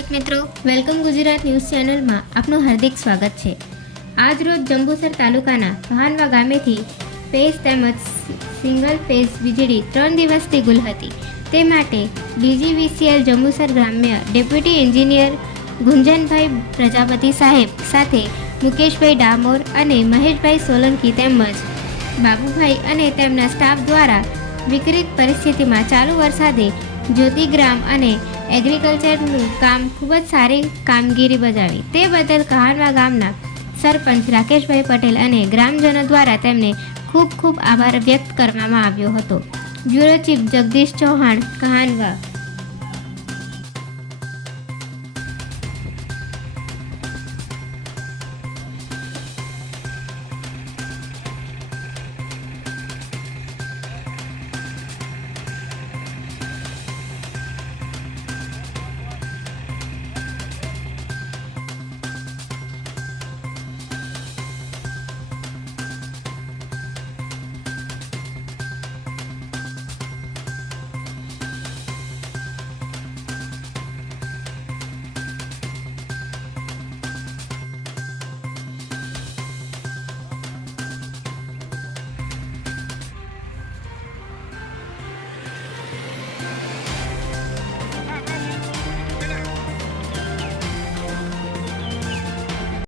દર્શક મિત્રો, welcome Gujarat news ચેનલમાં આપનું હાર્દિક સ્વાગત છે। આજ રોજ જંબુસર તાલુકાના કહાનવા ગામેથી ફેઝ તેમજ સિંગલ ફેઝ વીજળી 3 દિવસથી ગુલ હતી। તે માટે DGVCL જંબુસર ગ્રામ્ય ડેપ્યુટી એન્જિનિયર ગુંજનભાઈ પ્રજાપતિ સાહેબ સાથે મુકેશભાઈ ડામોર અને મહેશભાઈ સોલંકી તેમજ બાબુભાઈ અને તેમના સ્ટાફ દ્વારા વિપરીત પરિસ્થિતિમાં ચાલુ વરસાદે જ્યોતિગ્રામ અને એગ્રીકલ્ચરનું કામ ખૂબ જ સારી કામગીરી બજાવી। તે બદલ કહાનવા ગામના સરપંચ રાકેશભાઈ પટેલ અને ગ્રામજનો દ્વારા તેમને ખૂબ ખૂબ આભાર વ્યક્ત કરવામાં આવ્યો હતો। Bureau chief Jagdish Chauhan, કહાનવા।